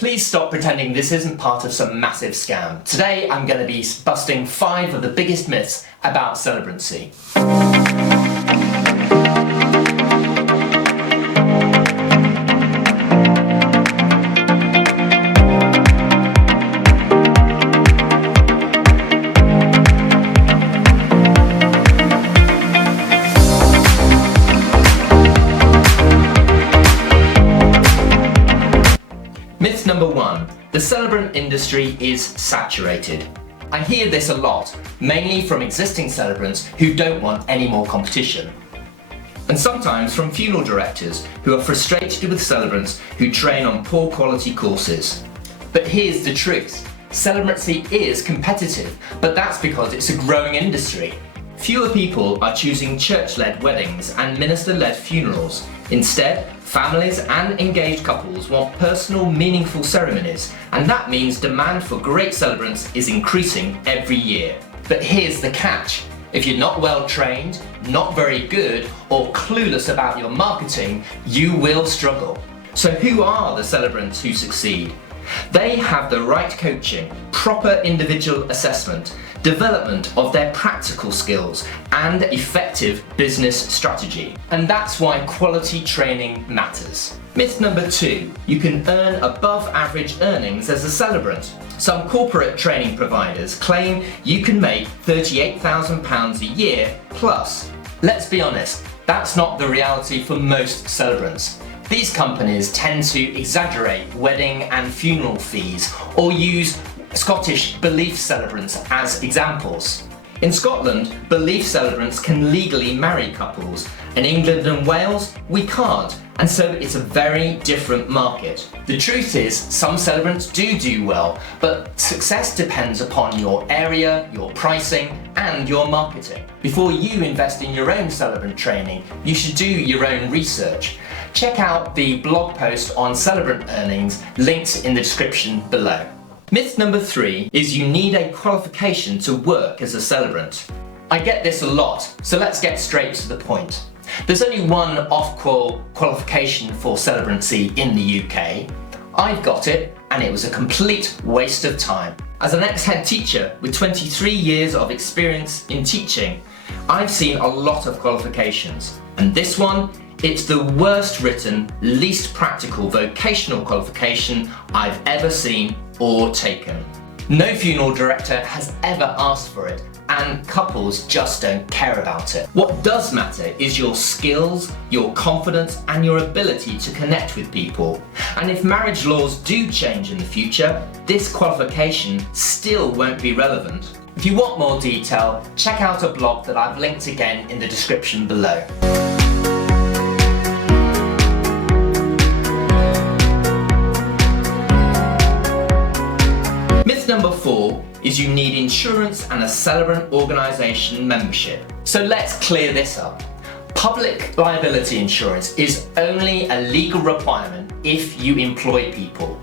Please stop pretending this isn't part of some massive scam. Today I'm going to be busting 5 of the biggest myths about celebrancy. Myth number 1. The celebrant industry is saturated. I hear this a lot, mainly from existing celebrants who don't want any more competition. And sometimes from funeral directors who are frustrated with celebrants who train on poor quality courses. But here's the truth. Celebrancy is competitive, but that's because it's a growing industry. Fewer people are choosing church-led weddings and minister-led funerals. Instead, families and engaged couples want personal, meaningful ceremonies, and that means demand for great celebrants is increasing every year. But here's the catch. If you're not well trained, not very good, or clueless about your marketing, you will struggle. So who are the celebrants who succeed? They have the right coaching, proper individual assessment, development of their practical skills, and effective business strategy. And that's why quality training matters. Myth number 2. You can earn above average earnings as a celebrant. Some corporate training providers claim you can make £38,000 a year plus. Let's be honest, that's not the reality for most celebrants. These companies tend to exaggerate wedding and funeral fees or use Scottish belief celebrants as examples. In Scotland, belief celebrants can legally marry couples. In England and Wales, we can't, and so it's a very different market. The truth is, some celebrants do well, but success depends upon your area, your pricing, and your marketing. Before you invest in your own celebrant training, you should do your own research. Check out the blog post on celebrant earnings linked in the description below. Myth number 3 is you need a qualification to work as a celebrant. I get this a lot, so let's get straight to the point. There's only one off-qual qualification for celebrancy in the UK. I've got it, and it was a complete waste of time. As an ex-head teacher with 23 years of experience in teaching, I've seen a lot of qualifications, and this one, it's the worst written, least practical vocational qualification I've ever seen or taken. No funeral director has ever asked for it, and couples just don't care about it. What does matter is your skills, your confidence, and your ability to connect with people. And if marriage laws do change in the future, this qualification still won't be relevant. If you want more detail, check out a blog that I've linked again in the description below. Myth number 4 is you need insurance and a celebrant organisation membership. So let's clear this up. Public liability insurance is only a legal requirement if you employ people.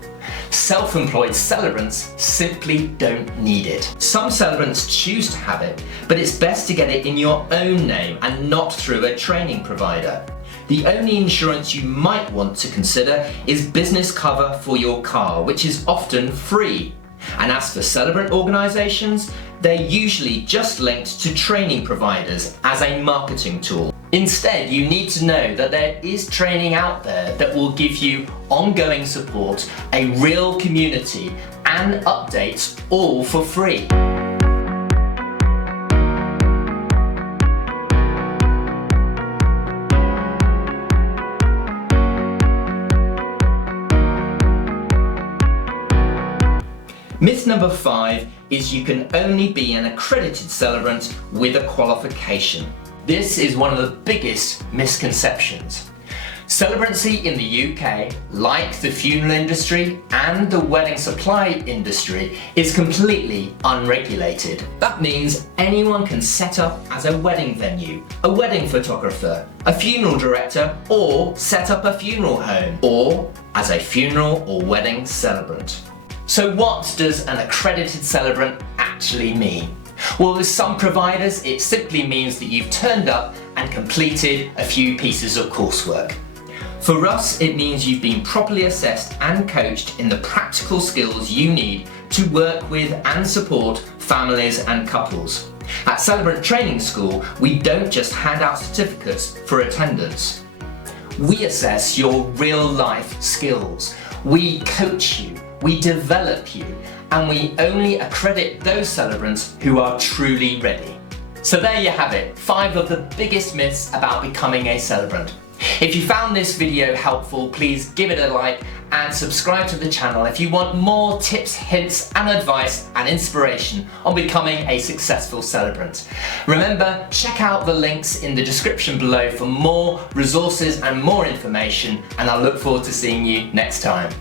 Self-employed celebrants simply don't need it. Some celebrants choose to have it, but it's best to get it in your own name and not through a training provider. The only insurance you might want to consider is business cover for your car, which is often free. And as for celebrant organisations, they're usually just linked to training providers as a marketing tool. Instead, you need to know that there is training out there that will give you ongoing support, a real community, and updates all for free. Myth number 5 is you can only be an accredited celebrant with a qualification. This is one of the biggest misconceptions. Celebrancy in the UK, like the funeral industry and the wedding supply industry, is completely unregulated. That means anyone can set up as a wedding venue, a wedding photographer, a funeral director, or set up a funeral home, or as a funeral or wedding celebrant. So what does an accredited celebrant actually mean? Well, with some providers, it simply means that you've turned up and completed a few pieces of coursework. For us, it means you've been properly assessed and coached in the practical skills you need to work with and support families and couples. At Celebrant Training School, we don't just hand out certificates for attendance. We assess your real life skills. We coach you, we develop you, and we only accredit those celebrants who are truly ready. So there you have it, 5 of the biggest myths about becoming a celebrant. If you found this video helpful, please give it a like and subscribe to the channel if you want more tips, hints and advice and inspiration on becoming a successful celebrant. Remember, check out the links in the description below for more resources and more information, and I look forward to seeing you next time.